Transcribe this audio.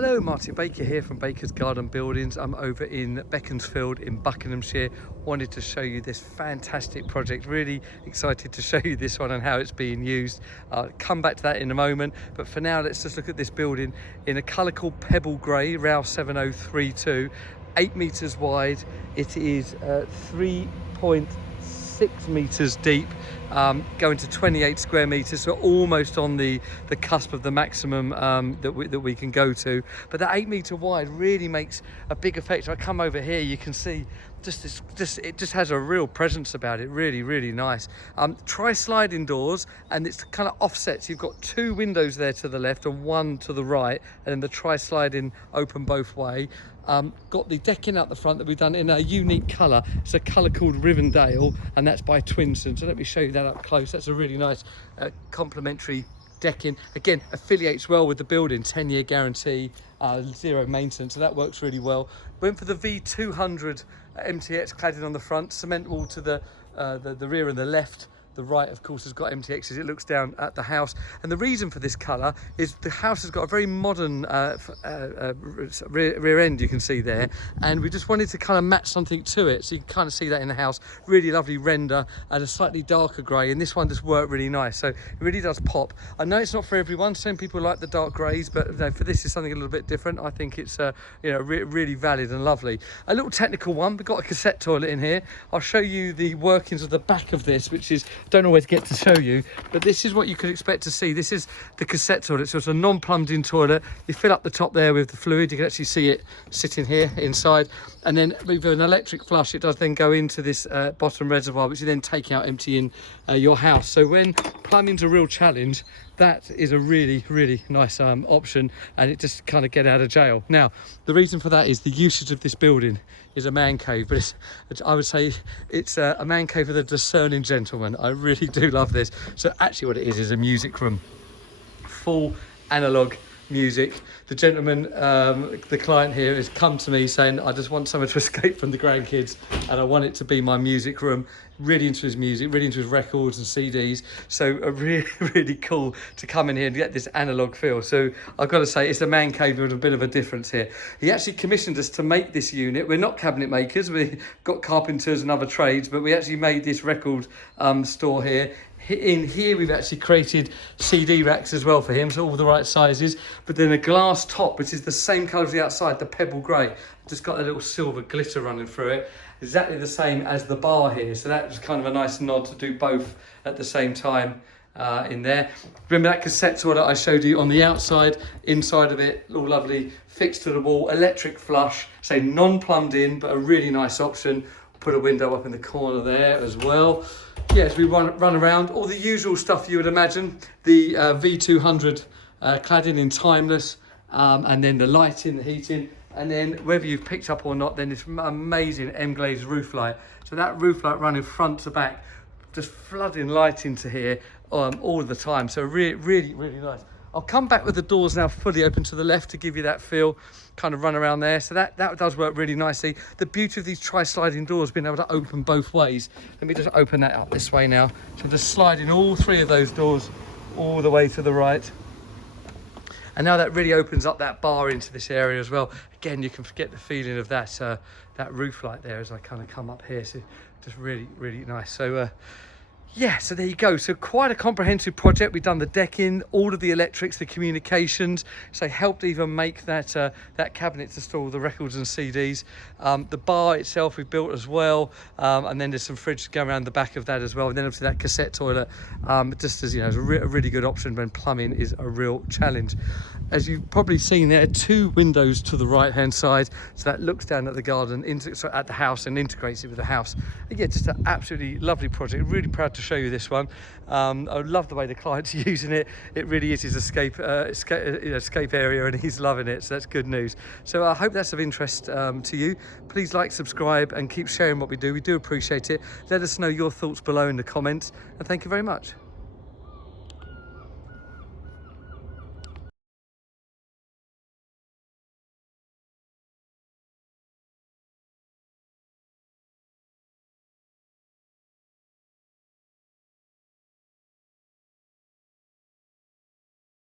Hello, Martin Baker here from Baker's Garden Buildings. I'm over in Beaconsfield in Buckinghamshire. Wanted to show you this fantastic project. Really excited to show you this one and how it's being used. I'll come back to that in a moment, but for now let's just look at this building in a colour called Pebble Grey, RAL 7032, 8 metres wide. It is 3.6 metres deep, going to 28 square metres, so almost on the cusp of the maximum that we can go to. But that 8 metre wide really makes a big effect. I come over here, you can see it just has a real presence about it. Really nice. Try sliding doors, and it's kind of offsets. You've got 2 windows there to the left and 1 to the right, and then the tri sliding open both way. Got the decking out the front that we've done in a unique colour. It's a colour called Rivendale, and that's by Twinson. So let me show you that up close. That's a really nice complementary decking. Again, affiliates well with the building, 10-year guarantee, 0 maintenance, so that works really well. Went for the V200 MTX cladding on the front, cement wall to the rear and the left. The right, of course, has got MTX as it looks down at the house. And the reason for this colour is the house has got a very modern rear end, you can see there. And we just wanted to kind of match something to it. So you can kind of see that in the house. Really lovely render and a slightly darker grey. And this one just worked really nice. So it really does pop. I know it's not for everyone. Some people like the dark greys, but for this is something a little bit different. I think it's really valid and lovely. A little technical one. We've got a cassette toilet in here. I'll show you the workings of the back of this, which is, don't always get to show you, but this is what you could expect to see. This is the cassette toilet, so it's a non-plumbed in toilet. You fill up the top there with the fluid. You can actually see it sitting here inside, and then with an electric flush it does then go into this bottom reservoir, which you then take out, emptying your house. So when plumbing's a real challenge, that is a really nice option, and it just kind of get out of jail. Now, the reason for that is the usage of this building is a man cave, but I would say it's a man cave for the discerning gentleman. I really do love this. So actually what it is a music room, full analog music. The gentleman, the client here, has come to me saying, I just want somewhere to escape from the grandkids and I want it to be my music room. Really into his music, really into his records and CDs. So really cool to come in here and get this analog feel. So I've got to say, it's a man cave with a bit of a difference here. He actually commissioned us to make this unit. We're not cabinet makers, we've got carpenters and other trades, but we actually made this record store here. In here we've actually created CD racks as well for him, so all the right sizes, but then a glass top which is the same colour as the outside, the pebble grey, just got a little silver glitter running through it, exactly the same as the bar here. So that was kind of a nice nod to do both at the same time in there. Remember that cassette toilet I showed you on the outside, inside of it, all lovely, fixed to the wall, electric flush, say non-plumbed in, but a really nice option. Put a window up in the corner there as well. Yes, we run around, all the usual stuff you would imagine. The V200 cladding in timeless, and then the lighting, the heating, and then whether you've picked up or not, then this amazing M-glazed roof light. So that roof light running front to back, just flooding light into here all the time. So really nice. I'll come back with the doors now fully open to the left to give you that feel, kind of run around there. So that does work really nicely. The beauty of these tri-sliding doors, being able to open both ways. Let me just open that up this way now. So I'm just sliding all 3 of those doors all the way to the right. And now that really opens up that bar into this area as well. Again, you can get the feeling of that roof light there as I kind of come up here. So just really nice. So yeah, so there you go. So quite a comprehensive project. We've done the decking, all of the electrics, the communications. So helped even make that cabinet to store the records and CDs. The bar itself we built as well, and then there's some fridges going around the back of that as well. And then obviously that cassette toilet, just as you know, is a really good option when plumbing is a real challenge. As you've probably seen, there are 2 windows to the right hand side, so that looks down at the garden, at the house, and integrates it with the house. And yeah, just an absolutely lovely project. Really proud to show you this one. I love the way the client's using it. It really is his escape area, and he's loving it, so that's good news. So I hope that's of interest to you. Please like, subscribe, and keep sharing what we do. We do appreciate it. Let us know your thoughts below in the comments, and thank you very much.